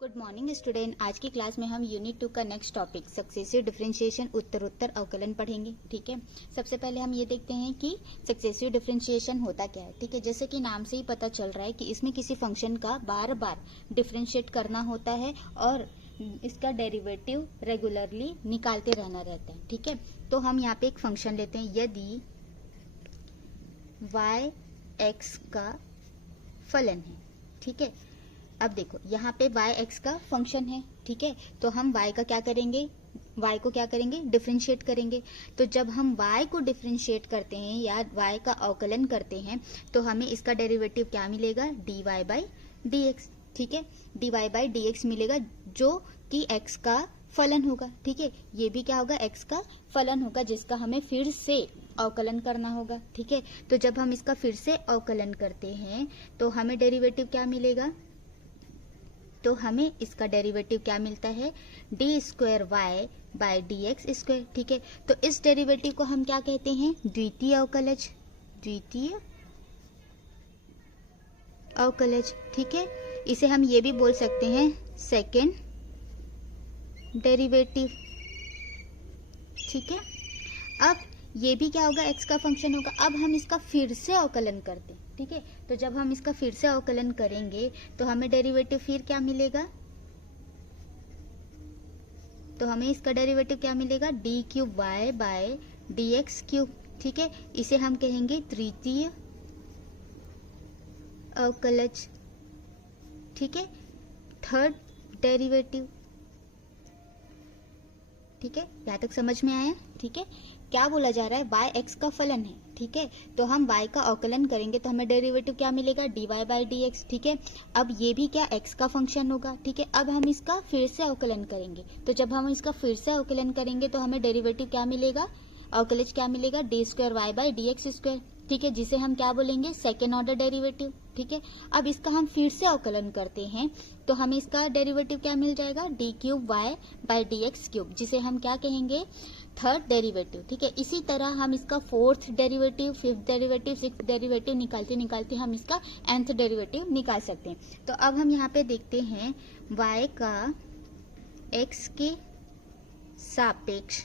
Good morning student. आज की class में हम यूनिट 2 का नेक्स्ट टॉपिक सक्सेसिव डिफरेंशिएशन उत्तरोत्तर अवकलन पढ़ेंगे। ठीक है, सबसे पहले हम ये देखते हैं कि सक्सेसिव डिफरेंशिएशन होता क्या है। ठीक है, जैसे कि नाम से ही पता चल रहा है कि इसमें किसी फंक्शन का बार बार डिफरेंशिएट करना होता है और इसका डेरिवेटिव रेगुलरली निकालते रहना रहता है। ठीक है, तो हम यहाँ पे एक फंक्शन लेते हैं। यदि y x का फलन है, ठीक है, अब देखो यहाँ पे y x का फंक्शन है। ठीक है, तो हम y का क्या करेंगे, y को क्या करेंगे, डिफरेंशिएट करेंगे। तो जब हम y को डिफरेंशिएट करते हैं या y का अवकलन करते हैं तो हमें इसका डेरिवेटिव क्या मिलेगा, dy बाई dx। ठीक है, dy बाई dx मिलेगा जो कि x का फलन होगा। ठीक है, ये भी क्या होगा, x का फलन होगा जिसका हमें फिर से अवकलन करना होगा। ठीक है, तो जब हम इसका फिर से अवकलन करते हैं तो हमें डेरिवेटिव क्या मिलेगा, तो हमें इसका डेरिवेटिव क्या मिलता है, d square y by d x square. ठीक है, तो इस डेरिवेटिव को हम क्या कहते हैं, द्वितीय अवकलज, द्वितीय अवकलज। ठीक है, इसे हम ये भी बोल सकते हैं सेकेंड डेरिवेटिव। ठीक है, अब ये भी क्या होगा, x का फंक्शन होगा। अब हम इसका फिर से अवकलन करते हैं। ठीक है, तो जब हम इसका फिर से अवकलन करेंगे तो हमें डेरिवेटिव फिर क्या मिलेगा, तो हमें इसका डेरिवेटिव क्या मिलेगा, d cube y by d x cube. ठीक है, इसे हम कहेंगे तृतीय अवकलज। ठीक है, थर्ड डेरिवेटिव। ठीक है, यहाँ तक समझ में आया। ठीक है, क्या बोला जा रहा है, y x का फलन है। ठीक है, तो हम y का अवकलन करेंगे तो हमें डेरिवेटिव क्या मिलेगा, dy बाई डी एक्स। ठीक है, अब ये भी क्या x का फंक्शन होगा। ठीक है, अब हम इसका फिर से अवकलन करेंगे, तो जब हम इसका फिर से अवकलन करेंगे तो हमें डेरिवेटिव क्या मिलेगा, अवकलज क्या मिलेगा, d square y by d x square. ठीक है, जिसे हम क्या बोलेंगे, सेकेंड ऑर्डर डेरिवेटिव। ठीक है, अब इसका हम फिर से अवकलन करते हैं तो हमें इसका डेरिवेटिव क्या मिल जाएगा, d cube y by d x cube, जिसे हम क्या कहेंगे, थर्ड डेरिवेटिव। ठीक है, इसी तरह हम इसका fourth derivative, fifth derivative, sixth derivative निकालते निकालते हम इसका nth डेरिवेटिव निकाल सकते हैं। तो अब हम यहाँ पे देखते हैं y का x के सापेक्ष,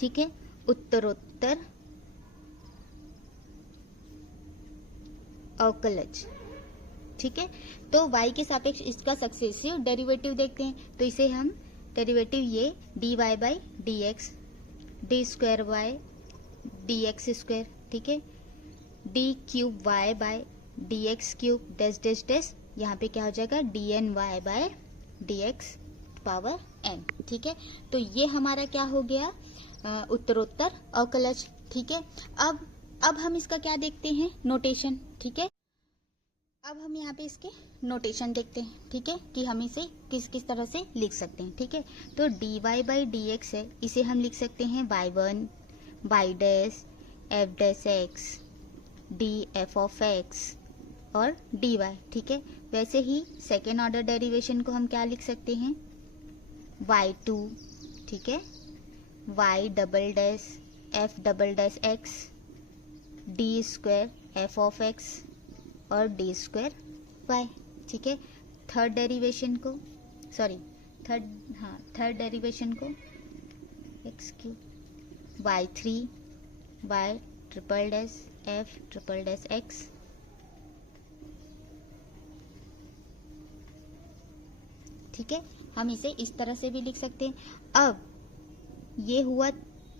ठीक है, उत्तरोत्तर अवकलज। ठीक है, तो y के सापेक्ष इसका सक्सेसिव डेरिवेटिव देखते हैं। तो इसे हम डेरिवेटिव ये dy by d x, d square y d x square. ठीक है, d cube y by d x cube dash dash dash, यहाँ पे क्या हो जाएगा, d n y by d x power n. ठीक है, तो ये हमारा क्या हो गया, उत्तरोत्तर अवकलज। ठीक है, अब हम इसका क्या देखते हैं, नोटेशन। ठीक है, अब हम यहाँ पे इसके नोटेशन देखते हैं। ठीक है, कि हम इसे किस किस तरह से लिख सकते हैं। ठीक है, तो d y by d x है, इसे हम लिख सकते हैं y one y dash f dash x d f of x और डी वाई। ठीक है, वैसे ही सेकेंड ऑर्डर डेरिवेशन को हम क्या लिख सकते हैं, वाई टू, ठीक है, y double dash f double dash x d square f of x और डी स्क्वायर वाई। ठीक है, थर्ड डेरिवेशन को, सॉरी थर्ड डेरिवेशन को x cube y three y triple dash f triple dash x. ठीक है, हम इसे इस तरह से भी लिख सकते हैं। अब ये हुआ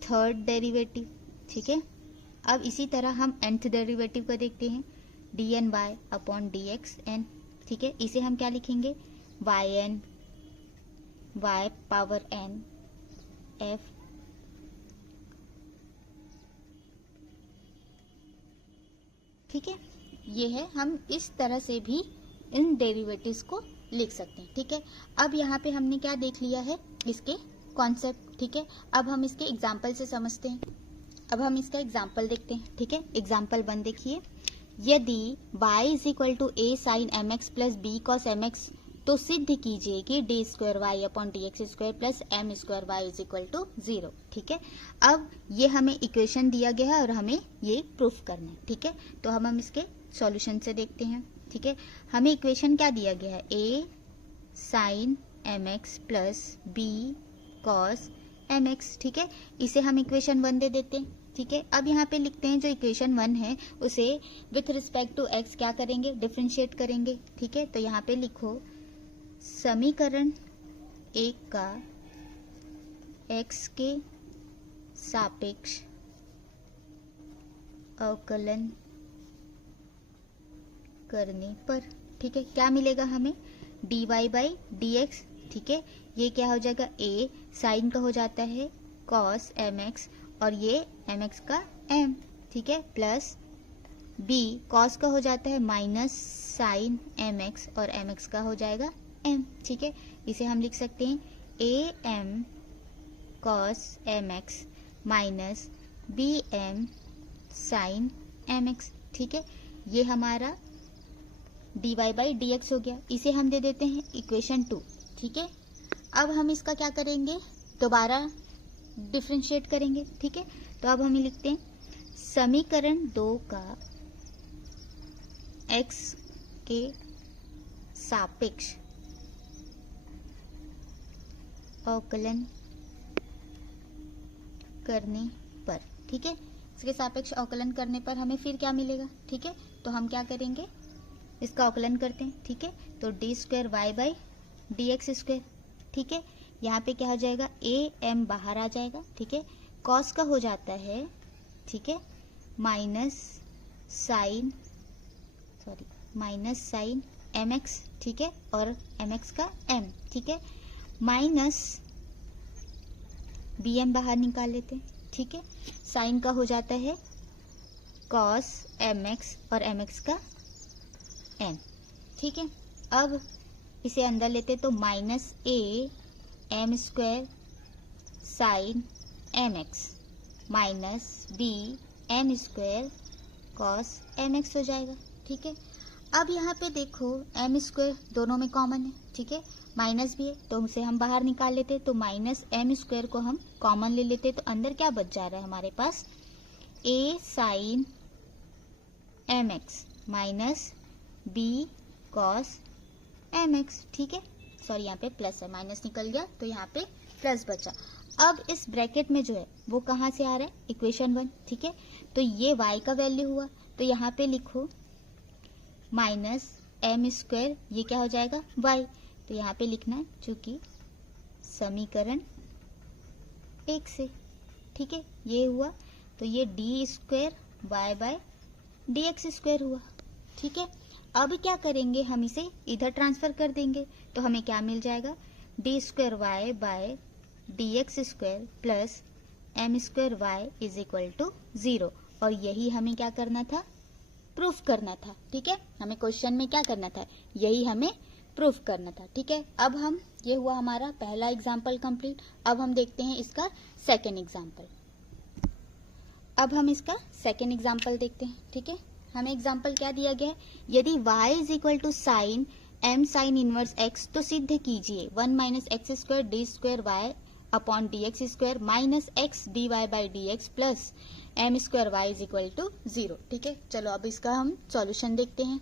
थर्ड डेरिवेटिव। ठीक है, अब इसी तरह हम nth डेरिवेटिव को देखते हैं, d n y upon d x n. ठीक है, इसे हम क्या लिखेंगे, y n y power n f. ठीक है, ये है, हम इस तरह से भी इन डेरिवेटिव्स को लिख सकते हैं। ठीक है, अब यहाँ पे हमने क्या देख लिया है, इसके कॉन्सेप्ट। ठीक है, अब हम इसके एग्जाम्पल से समझते हैं। अब हम इसका एग्जाम्पल देखते हैं। ठीक है, एग्जाम्पल 1 देखिए, यदि y is equal to a sine m x plus b cos m x, तो सिद्ध कीजिए कि d square y upon d x square plus m square y is equal to 0। ठीक है, अब ये हमें इक्वेशन दिया गया है और हमें ये प्रूफ करना है। ठीक है, तो हम इसके सॉल्यूशन से देखते हैं। ठीक है, हमें इक्वेशन क्या दिया गया है, a sine m x plus b cos m x. ठीक है, इसे हम इक्वेशन 1 दे देते हैं। ठीक है, अब यहाँ पे लिखते हैं जो इक्वेशन 1 है उसे विथ रिस्पेक्ट टू एक्स क्या करेंगे, डिफरेंशिएट करेंगे। ठीक है, तो यहाँ पे लिखो समीकरण 1 का एक्स के सापेक्ष अवकलन करने पर, ठीक है, क्या मिलेगा हमें, dy बाई डी एक्स। ठीक है, ये क्या हो जाएगा, a साइन का हो जाता है cos mx और ये mx का m। ठीक है, प्लस b cos का हो जाता है माइनस साइन mx और mx का हो जाएगा m। ठीक है, इसे हम लिख सकते हैं am cos mx minus bm sine mx। ठीक है, ये हमारा dy बाई डी एक्स हो गया। इसे हम दे देते हैं इक्वेशन 2। ठीक है, अब हम इसका क्या करेंगे, दोबारा डिफरेंशिएट करेंगे। ठीक है, तो अब हम लिखते हैं समीकरण 2 का x के सापेक्ष अवकलन करने पर। ठीक है, इसके सापेक्ष अवकलन करने पर हमें फिर क्या मिलेगा। ठीक है, तो हम क्या करेंगे, इसका अवकलन करते हैं। ठीक है, तो d square y by d x square. ठीक है, यहाँ पे क्या हो जाएगा, ए एम बाहर आ जाएगा। ठीक है, कॉस का हो जाता है, ठीक है, माइनस साइन एम एक्स। ठीक है, और एम एक्स का एम। ठीक है, माइनस बी एम बाहर निकाल लेते हैं। ठीक है, साइन का हो जाता है कॉस एम एक्स और एम एक्स का एम। ठीक है, अब इसे अंदर लेते तो minus a m square sine m x minus b m square cos m x हो जाएगा। ठीक है, अब यहाँ पे देखो एम स्क्वायर दोनों में कॉमन है। ठीक है, माइनस भी है तो उसे हम बाहर निकाल लेते, तो माइनस एम स्क्वायर को हम कॉमन ले लेते, तो अंदर क्या बच जा रहा है हमारे पास, a sine m x minus b cos m x. ठीक है, सॉरी यहाँ पे प्लस है, माइनस निकल गया तो यहाँ पे प्लस बचा। अब इस ब्रैकेट में जो है वो कहाँ से आ रहा है, इक्वेशन 1। ठीक है, तो ये y का वैल्यू हुआ, तो यहाँ पे लिखो माइनस एम स्क्वायर, ये क्या हो जाएगा y, तो यहाँ पे लिखना है चूंकि समीकरण 1 से। ठीक है, ये हुआ, तो ये d square y by d x square हुआ। ठीक है, अब क्या करेंगे, हम इसे इधर ट्रांसफर कर देंगे, तो हमें क्या मिल जाएगा, d square y by d x square plus m square y is equal to 0। और यही हमें क्या करना था, प्रूफ करना था। ठीक है, हमें क्वेश्चन में क्या करना था, यही हमें प्रूफ करना था। ठीक है, अब हम, ये हुआ हमारा पहला एग्जाम्पल कंप्लीट। अब हम देखते हैं इसका सेकेंड एग्जाम्पल। अब हम इसका सेकेंड एग्जाम्पल देखते हैं। ठीक है, हमें एग्जाम्पल क्या दिया गया है, यदि y is equal to sine m sine inverse x, तो सिद्ध कीजिए 1 minus x square d square y upon d x square minus x d y by d x plus m square y is equal to 0। ठीक है, चलो अब इसका हम solution देखते हैं।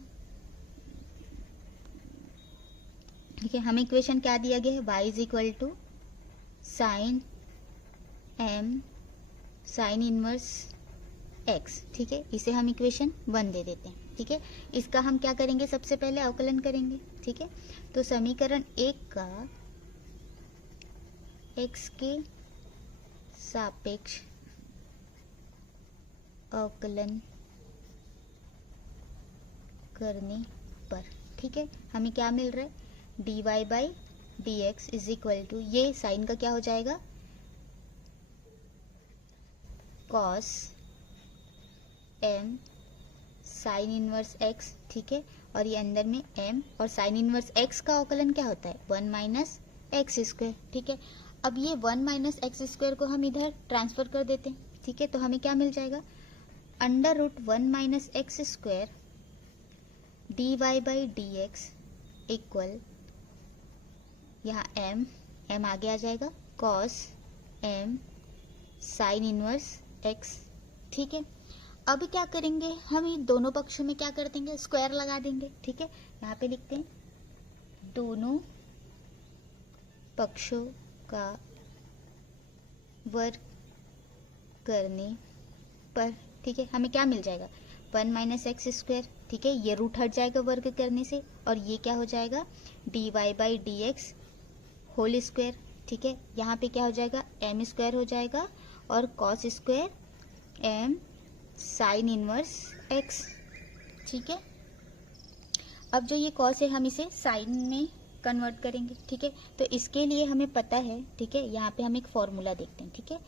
ठीक है, हमें इक्वेशन क्या दिया गया है, y is equal to sine m sine inverse x। ठीक है, इसे हम इक्वेशन 1 दे देते हैं। ठीक है, इसका हम क्या करेंगे, सबसे पहले अवकलन करेंगे। ठीक है, तो समीकरण 1 का x के सापेक्ष अवकलन करने पर, ठीक है, हमें क्या मिल रहा है, dy by d x is equal to, ये साइन का क्या हो जाएगा, cos m sine inverse x। ठीक है, और ये अंदर में m, और साइन इनवर्स x का अवकलन क्या होता है, 1 माइनस एक्स स्क्वायर। ठीक है, अब ये 1 माइनस एक्स स्क्वायर को हम इधर ट्रांसफर कर देते हैं। ठीक है, तो हमें क्या मिल जाएगा, under root 1 minus x square d y by d x equal, यहाँ m आगे आ जाएगा, cos m sine inverse x। ठीक है, अब क्या करेंगे, हम ये दोनों पक्षों में क्या कर देंगे, स्क्वायर लगा देंगे। ठीक है, यहाँ पे लिखते हैं दोनों पक्षों का वर्ग करने पर, ठीक है, हमें क्या मिल जाएगा 1 माइनस एक्स स्क्वायर, ठीक है, ये रूट हट जाएगा वर्ग करने से और ये क्या हो जाएगा dy by d x whole square, ठीक है, यहाँ पे क्या हो जाएगा एम स्क्वायर हो जाएगा और cos square m sine inverse x, ठीक है। अब जो ये कॉस है हम इसे साइन में कन्वर्ट करेंगे, ठीक है, तो इसके लिए हमें पता है, ठीक है, यहाँ पे हम एक फॉर्मूला देखते हैं, ठीक है,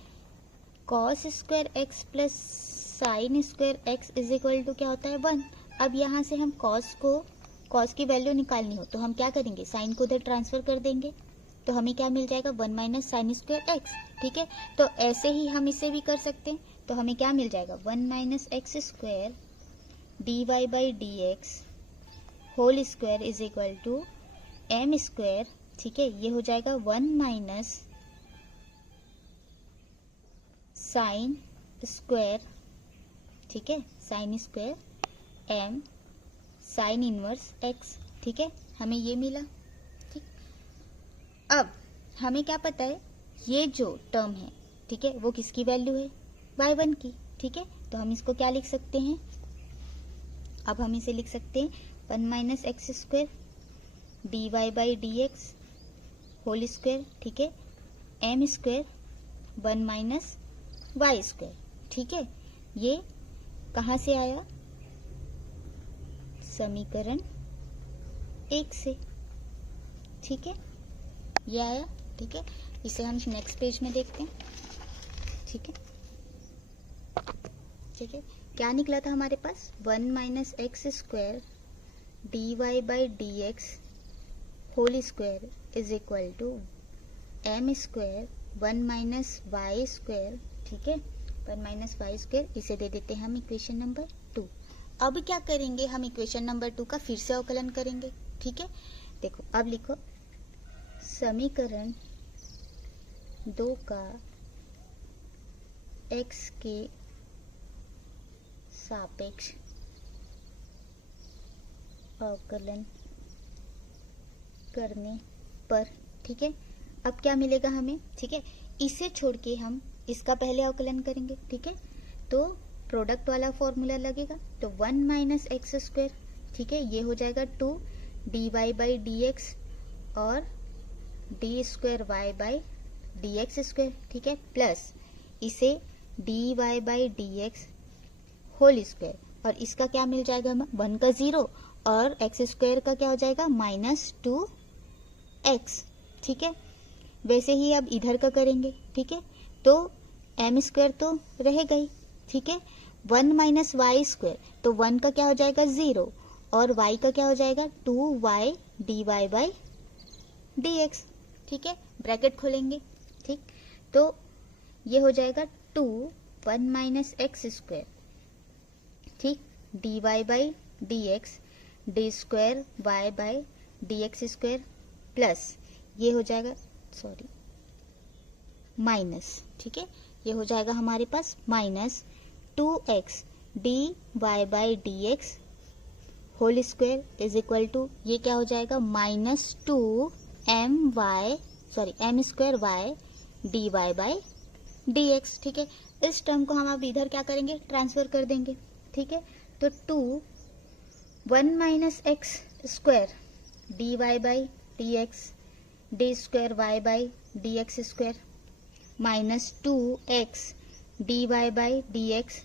cos square x plus sine square x is equal to क्या होता है 1। अब यहाँ से हम कॉस की वैल्यू निकालनी हो तो हम क्या करेंगे साइन को उधर ट्रांसफर कर देंगे, तो हमें क्या मिल जाएगा 1 माइनस साइन स्क्वायर एक्स, ठीक है। तो ऐसे ही हम इसे भी कर सकते हैं, तो हमें क्या मिल जाएगा 1 minus x square d y by d x whole square is equal to m square, ठीक है, ये हो जाएगा 1 माइनस साइन स्क्वायर, ठीक है, sine square m sine inverse x, ठीक है, हमें ये मिला, ठीक। अब हमें क्या पता है ये जो टर्म है, ठीक है, वो किसकी वैल्यू है y1 की, ठीक है, तो हम इसको क्या लिख सकते हैं, अब हम इसे लिख सकते हैं 1 minus x square d y by d x whole square, ठीक है, m square 1 minus y square, ठीक है, ये कहाँ से आया समीकरण 1 से, ठीक है, ये आया, ठीक है, इसे हम नेक्स्ट पेज में देखते हैं, ठीक है, ठीक है, क्या निकला था हमारे पास 1 minus x square d y by d x whole square is equal to m square 1 minus y square, ठीक है, 1 माइनस वाई स्क्वायर, इसे दे देते हैं हम इक्वेशन नंबर 2। अब क्या करेंगे हम इक्वेशन नंबर 2 का फिर से अवकलन करेंगे, ठीक है, देखो अब लिखो समीकरण 2 का x के सापेक्ष अवकलन करने पर, ठीक है, अब क्या मिलेगा हमें, ठीक है, इसे छोड़ के हम इसका पहले अवकलन करेंगे, ठीक है, तो प्रोडक्ट वाला फॉर्मूला लगेगा, तो 1 माइनस एक्स स्क्वायर, ठीक है, ये हो जाएगा 2 d y by d x और d square y by d x square, ठीक है, प्लस इसे d y by d x whole square और इसका क्या मिल जाएगा हमें 1 का 0 और एक्स स्क्वायर का क्या हो जाएगा -2x, ठीक है, वैसे ही अब इधर का करेंगे, ठीक है, तो एम स्क्वायर तो रहेगा ही, ठीक है, 1 माइनस वाई स्क्वायर, तो 1 का क्या हो जाएगा 0 और y का क्या हो जाएगा 2y d y by d x, ठीक है, ब्रैकेट खोलेंगे, ठीक, तो ये हो जाएगा 2 1 माइनस एक्स स्क्वायर, ठीक, d y by d x d square y by d x square plus ये हो जाएगा माइनस, ठीक है, ये हो जाएगा हमारे पास -2x d y by d x whole square is equal to ये क्या हो जाएगा -2 m square y d y by d x, ठीक है, इस टर्म को हम अब इधर क्या करेंगे ट्रांसफर कर देंगे, ठीक है, तो 2 1 minus x square d y by d x d square y by d x square -2x d y by d x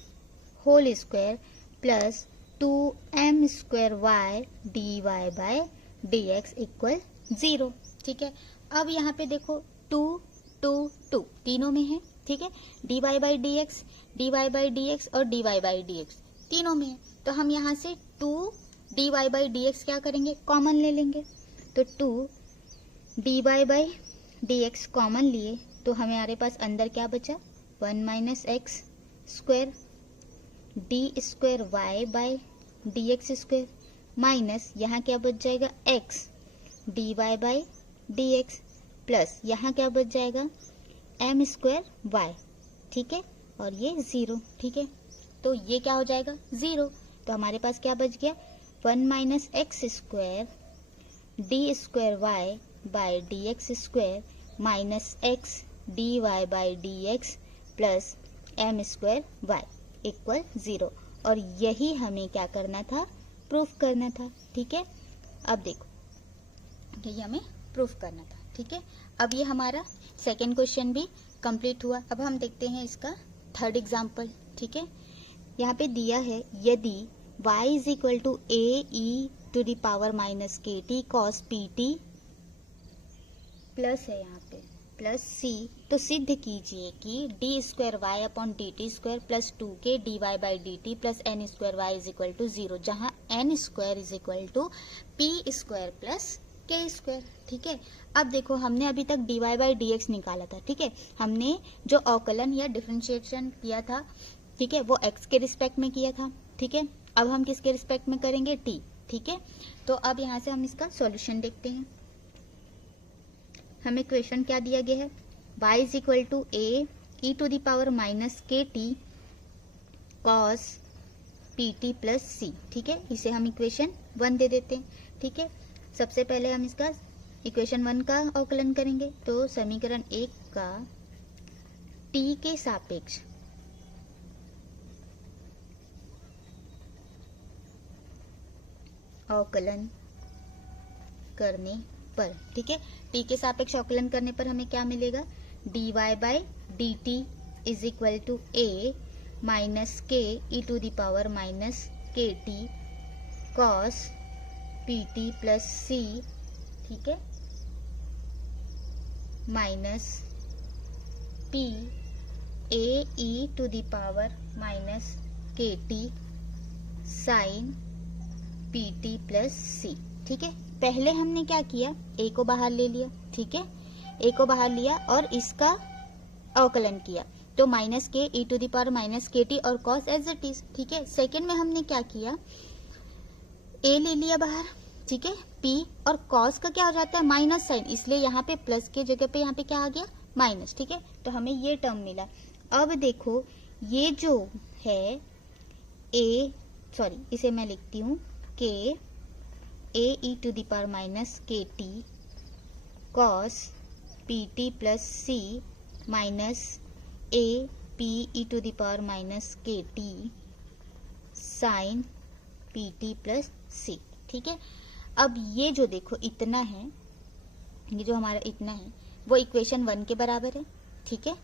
whole square plus 2m square y d y by d x equal 0, ठीक है। अब यहाँ पे देखो 2 2 2 तीनों में है, ठीक है, d y by d x और d y by d x तीनों में है, तो हम यहाँ से 2 d y by d x क्या करेंगे कॉमन ले लेंगे, तो 2 d y by d x common लिए तो हमारे पास अंदर क्या बचा 1 minus x square d square y by d x square minus यहाँ क्या बच जाएगा x d y by d x plus यहाँ क्या बच जाएगा एम स्क्वायर वाई, ठीक है, और ये 0, ठीक है, तो ये क्या हो जाएगा 0, तो हमारे पास क्या बच गया 1 minus x square d square y by d x square minus x d y by d x plus m square y equal 0। और यही हमें क्या करना था, प्रूफ करना था। ठीक है, अब देखो यही हमें प्रूफ करना था। ठीक है, अब ये हमारा सेकेंड क्वेश्चन भी कंप्लीट हुआ। अब हम देखते हैं इसका थर्ड एग्जाम्पल। ठीक है, यहाँ पे दिया है यदि y is equal to A E to the power minus के T cos P T plus है यहाँ पे प्लस सी, तो सिद्ध कीजिए कि d square y upon d t square plus 2k d y by d t plus n square y is equal to 0, जहाँ n square is equal to p square plus k square. ठीक है, अब देखो हमने अभी तक d y by d x निकाला था। ठीक है, हमने जो अवकलन या डिफरेंशिएशन किया था, ठीक है, वो x के रिस्पेक्ट में किया था। ठीक है, अब हम किसके रिस्पेक्ट में करेंगे, t। ठीक है, तो अब यहाँ से हम इसका सॉल्यूशन देखते हैं। हमें क्वेश्चन क्या दिया गया है, y is equal to A E to the power minus के T cos P T plus सी। ठीक है, इसे हम इक्वेशन 1 दे देते हैं। ठीक है, सबसे पहले हम इसका इक्वेशन 1 का अवकलन करेंगे, तो समीकरण 1 का t के सापेक्ष अवकलन करने पर, ठीक है, t के सापेक्ष अवकलन करने पर हमें क्या मिलेगा, dy by d t is equal to a minus k e to the power minus के T cos P T plus सी। ठीक है, minus p a E to the power minus के t sine p T plus सी। ठीक है, पहले हमने क्या किया, a को बाहर ले लिया। ठीक है, a को बाहर लिया और इसका अवकलन किया, तो minus k e to the power minus के टी और कॉस एज इट इज। ठीक है, सेकेंड में हमने क्या किया, a ले लिया बाहर। ठीक है, p और cos का क्या हो जाता है, माइनस साइन, इसलिए यहाँ पे प्लस के जगह पे यहाँ पे क्या आ गया, माइनस। ठीक है, तो हमें ये टर्म मिला। अब देखो ये जो है इसे मैं लिखती हूँ k a E to the power minus के T cos P T plus c minus a p e to the power minus के t sine p T plus सी। ठीक है, अब ये जो देखो इतना है, ये जो हमारा इतना है वो इक्वेशन 1 के बराबर है। ठीक है,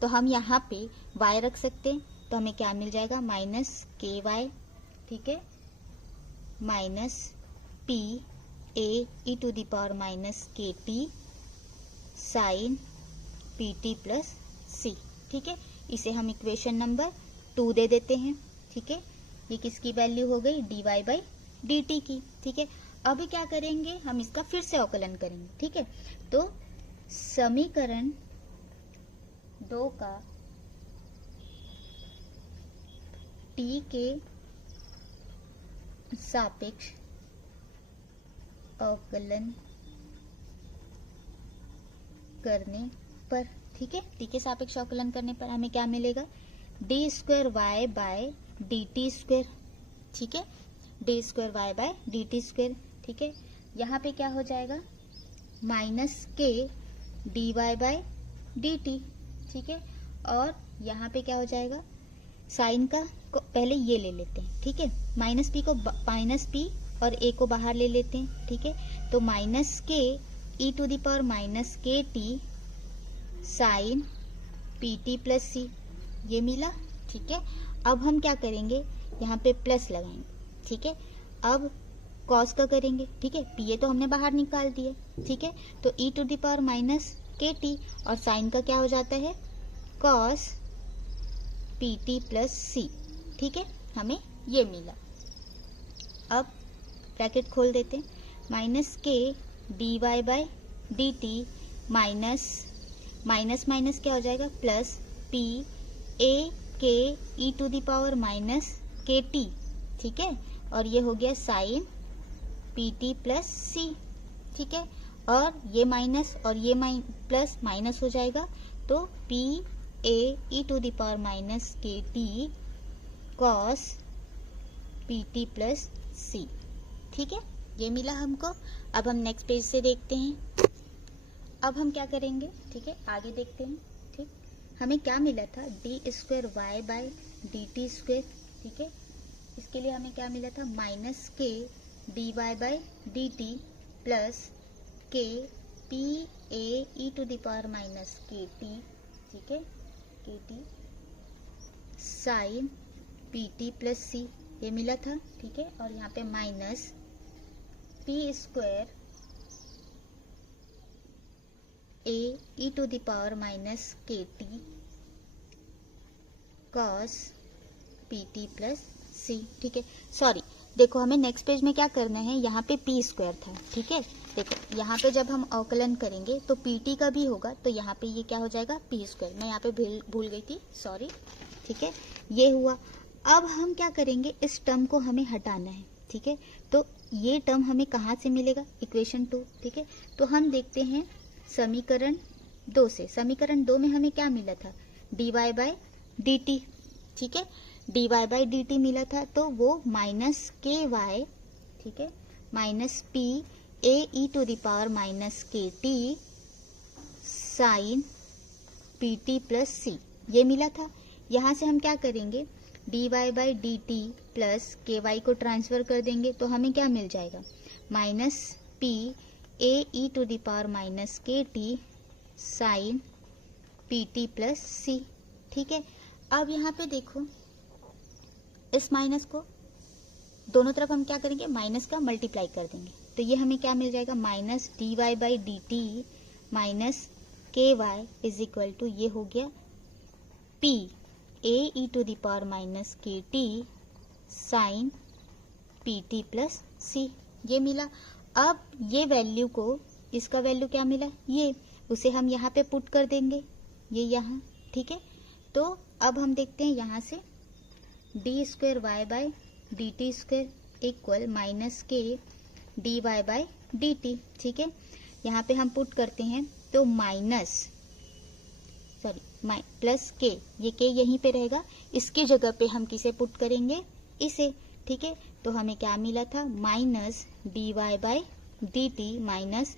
तो हम यहाँ पे y रख सकते हैं, तो हमें क्या मिल जाएगा, माइनस के वाई। ठीक है, minus p a E to the power minus के t sine p T plus सी। ठीक है, इसे हम इक्वेशन नंबर 2 दे देते हैं। ठीक है, ये किसकी वैल्यू हो गई, d y by d t की। ठीक है, अब क्या करेंगे, हम इसका फिर से अवकलन करेंगे। ठीक है, तो समीकरण 2 का t के सापेक्ष अवकलन करने पर, ठीक है, t के सापेक्ष अवकलन करने पर हमें क्या मिलेगा, d square y by d t square. ठीक है, d square y by d t square. ठीक है, यहाँ पे क्या हो जाएगा, minus k d y by d t. ठीक है, और यहाँ पे क्या हो जाएगा, साइन का को पहले ये ले लेते हैं। ठीक है, माइनस पी और a को बाहर ले लेते हैं। ठीक है, तो minus k e to the power minus के t sine p T plus c, ये मिला। ठीक है, अब हम क्या करेंगे, यहाँ पे प्लस लगाएंगे। ठीक है, अब कॉस का करेंगे। ठीक है, पी ए तो हमने बाहर निकाल दिया। ठीक है, तो ई टू द पावर माइनस के टी और साइन का क्या हो जाता है, कॉस पी टी प्लस सी। ठीक है, हमें ये मिला। अब ब्रैकेट खोल देते हैं, minus k d y by d t minus minus क्या हो जाएगा, plus p a k e to the power minus के टी। ठीक है, और ये हो गया साइन पी टी प्लस सी। ठीक है, और ये माइनस और ये प्लस माइनस हो जाएगा, तो p a E to the power minus के T cos P T plus सी। ठीक है, ये मिला हमको। अब हम नेक्स्ट पेज से देखते हैं। अब हम क्या करेंगे, ठीक है, आगे देखते हैं। ठीक, हमें क्या मिला था, d square y by d t square, ठीक है, इसके लिए हमें क्या मिला था, minus k d y by d t plus k p a E to the power minus के टी, ठीक है, k t sine p T plus c, ये मिला था, ठीक है, और यहाँ पे minus p square a E to the power minus के T cos P T plus सी, ठीक है। सॉरी, देखो हमें नेक्स्ट पेज में क्या करना है, यहाँ पे पी स्क्वायर था, ठीक है, देखो यहाँ पे जब हम अवकलन करेंगे तो पी टी का भी होगा, तो यहाँ पे ये क्या हो जाएगा, पी स्क्वायर, मैं यहाँ पे भूल गई थी, सॉरी, ठीक है, ये हुआ। अब हम क्या करेंगे, इस टर्म को हमें हटाना है, ठीक है, तो ये टर्म हमें कहाँ से मिलेगा, इक्वेशन 2, ठीक है, तो हम देखते हैं समीकरण 2 से। समीकरण 2 में हमें क्या मिला था, d y by d t, ठीक है, d y by d t मिला था, तो वो माइनस के वाई, ठीक है, minus p a E to the power minus के t sine p T plus c, ये मिला था। यहाँ से हम क्या करेंगे, d y by d t plus k y को ट्रांसफर कर देंगे, तो हमें क्या मिल जाएगा, minus p a E to the power minus के t sine p T plus सी, ठीक है। अब यहाँ पे देखो, इस माइनस को दोनों तरफ हम क्या करेंगे, माइनस का मल्टीप्लाई कर देंगे, तो ये हमें क्या मिल जाएगा, minus d y by d t minus k y is equal to, ये हो गया p a E to the power minus के t sine p T plus c, ये मिला। अब ये वैल्यू को, इसका वैल्यू क्या मिला, ये उसे हम यहाँ पे पुट कर देंगे, ये यहाँ, ठीक है। तो अब हम देखते हैं यहाँ से d square y by d t square equal minus k d y by d t, ठीक है, यहाँ पे हम पुट करते हैं, तो माइनस प्लस के, ये के यहीं पे रहेगा, इसकी जगह पे हम किसे पुट करेंगे, इसे, ठीक है, तो हमें क्या मिला था, minus d y by d t minus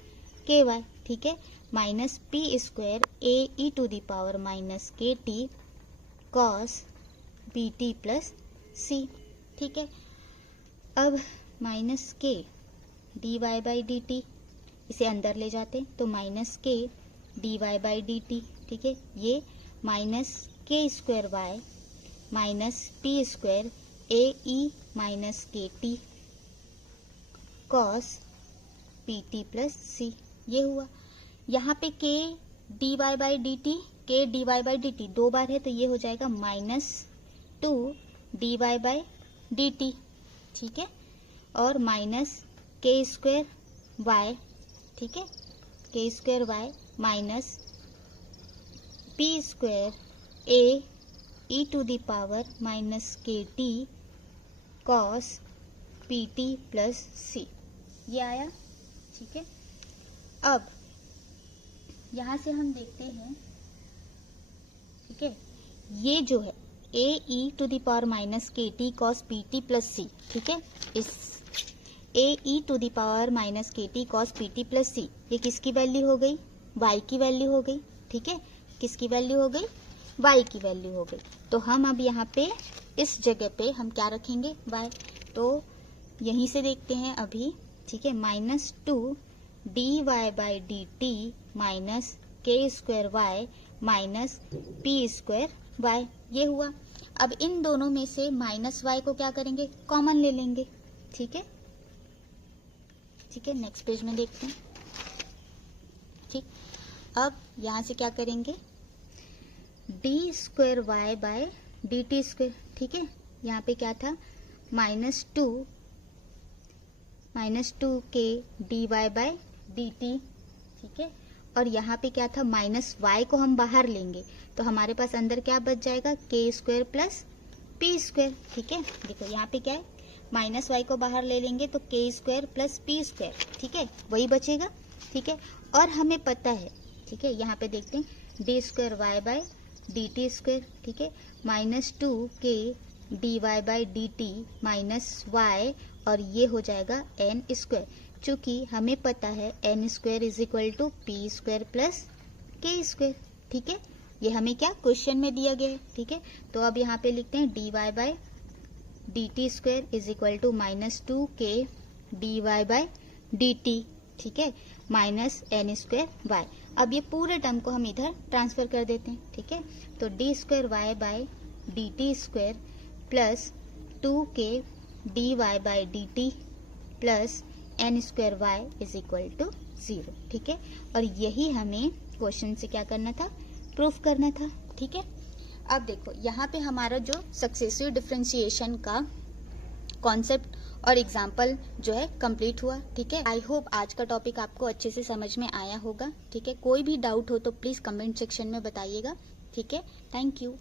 k y, ठीक है, minus p square a E to the power minus के T cos b t plus सी, ठीक है। अब minus k d y by d t, इसे अंदर ले जाते, तो minus k d y by d t, ठीक है, ये minus k square y minus p square a e minus के T cos P T plus c, ये हुआ। यहाँ पे k d y by d t, k d y by d t 2 बार है, तो ये हो जाएगा minus 2 d y by d t, ठीक है, और माइनस के स्क्वायर वाई, ठीक है, k square y minus p square a E to the power minus के T cos P T plus c, ये आया, ठीक है। अब यहाँ से हम देखते हैं, ठीक है, ये जो है a E to the power minus के T cos P T plus सी, ठीक है, इस a E to the power minus के T cos P T plus c, ये किसकी वैल्यू हो गई, वाई की वैल्यू हो गई, ठीक है, किसकी वैल्यू हो गई, वाई की वैल्यू हो गई। तो हम अब यहाँ पे इस जगह पे हम क्या रखेंगे, वाई, तो यहीं से देखते हैं अभी, ठीक है, minus 2 d y by d t minus k square y minus p square y, ये हुआ। अब इन दोनों में से माइनस वाई को क्या करेंगे, कॉमन ले लेंगे, ठीक है, ठीक है, नेक्स्ट पेज में देखते हैं, ठीक। अब यहाँ से क्या करेंगे, d square y by d t square, ठीक है, यहाँ पे क्या था, minus two k d y by d t, ठीक है, और यहाँ पे क्या था, माइनस वाई को हम बाहर लेंगे, तो हमारे पास अंदर क्या बच जाएगा, के स्क्वायर प्लस पी स्क्वायर, ठीक है, देखो यहाँ पे क्या है, माइनस वाई को बाहर ले लेंगे तो के स्क्वायर प्लस पी स्क्वायर, ठीक है, वही बचेगा, ठीक है। और हमें पता है, ठीक है, यहाँ पे देखते हैं d square y by d t square, ठीक है, minus 2 k d y by d t minus y, और ये हो जाएगा एन स्क्वायर, चूंकि हमें पता है n square is equal to p square plus k square, ठीक है, ये हमें क्या क्वेश्चन में दिया गया है, ठीक है। तो अब यहाँ पे लिखते हैं dy by d t square is equal to -2k dy by d t, ठीक है, माइनस एन स्क्वायर वाई। अब ये पूरे टर्म को हम इधर ट्रांसफर कर देते हैं, ठीक है। तो d square y by d t square plus 2k dy by d t plus n square y is equal to 0, ठीक है। और यही हमें क्वेश्चन से क्या करना था, प्रूफ करना था, ठीक है। अब देखो यहाँ पे हमारा जो सक्सेसिव डिफरेंशिएशन का कॉन्सेप्ट और एग्जाम्पल जो है कंप्लीट हुआ, ठीक है। आई होप आज का टॉपिक आपको अच्छे से समझ में आया होगा, ठीक है। कोई भी डाउट हो तो प्लीज कमेंट सेक्शन में बताइएगा, ठीक है। Thank you.